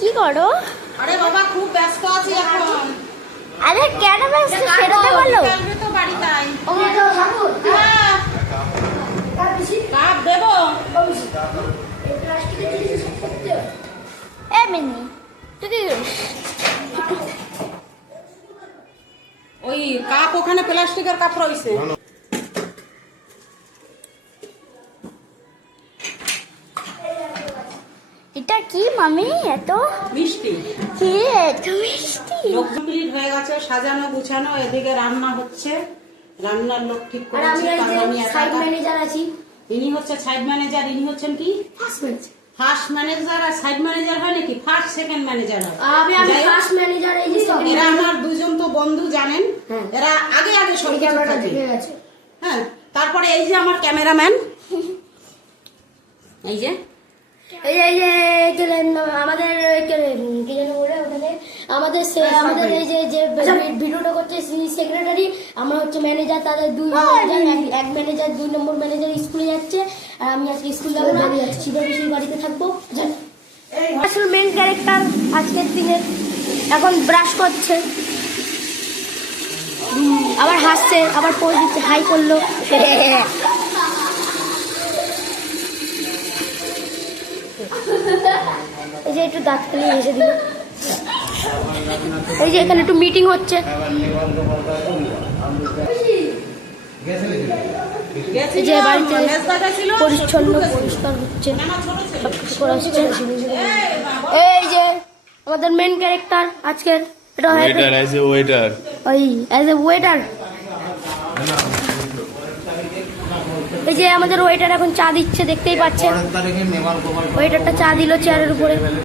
কি করো? আরে বাবা খুব ব্যস্ত আছি এখন। আরে কেন ব্যস্ত সেটা তো বলো। কালকে তো বাড়ি তাই। ও মা তো ঠাকুর। হ্যাঁ কাপ দেবো। এই প্লাস্টিকের জিনিস সব করতে হবে। এ মিনি তুই কি করিস? ওই কাপ ওখানে প্লাস্টিকের কাপ রইছে। এটা কি মামি এত মিষ্টি কি এত মিষ্টি? লোক কমপ্লিট হয়ে গেছে, সাজানো গুছানো, এদিকে রান্না হচ্ছে, রান্নার লোক ঠিক আর করেছি। আমি কারণ আমি সাইড একা। ম্যানেজার আছি। ইনি হচ্ছে সাইড ম্যানেজার, ইনি হচ্ছেন কি ফার্স্ট ম্যানেজার। First manager. আর সাইড ম্যানেজার হয় নাকি ফার্স্ট সেকেন্ড ম্যানেজার হয়। আমি যাই হোক, ফার্স্ট ম্যানেজার। এই যে এরা আমার দুইজন তো বন্ধু জানেন। হ্যাঁ। এরা আগে আগে সব কিছু ক্যামেরাটা থাকে। ঢুকে গেছে। হ্যাঁ, তারপরে এই যে আমার ক্যামেরাম্যান, এই যে এই যে আমাদের কি যেন বলে ওখানে আমাদের আমাদের এই যে ভিডিওটা করছে সেক্রেটারি, আমরা হচ্ছে ম্যানেজার। তাদের দুই ম্যানেজার, এক ম্যানেজার 2 নম্বর ম্যানেজার স্কুলে যাচ্ছে, আর আমি আজকে স্কুল যাবো না, সিধা বেশি বাড়িতে থাকবো। আসলে মেন ক্যারেক্টার আজকের দিনে এখন ব্রাশ করছে, আবার হাসছে, আবার পোজ দিচ্ছে, হাই করলো। এই যে একটু দাঁত খেলে এসে দিল। এই যে এখানে একটু মিটিং হচ্ছে। এই যে বাড়িতে পরিচ্ছন্ন পরিষ্কার হচ্ছে, সবকিছু করা হচ্ছে। এই যে আমাদের মেন ক্যারেক্টার আজকের, এটা ওয়েটার অ্যাজ এ ওয়েটার। ওই অ্যাজ এ ওয়েটার। এই যে আমাদের ওয়েটার এখন চা দিচ্ছে, দেখতেই পাচ্ছেন। ওয়েটারটা চা দিল চেয়ারের উপরে।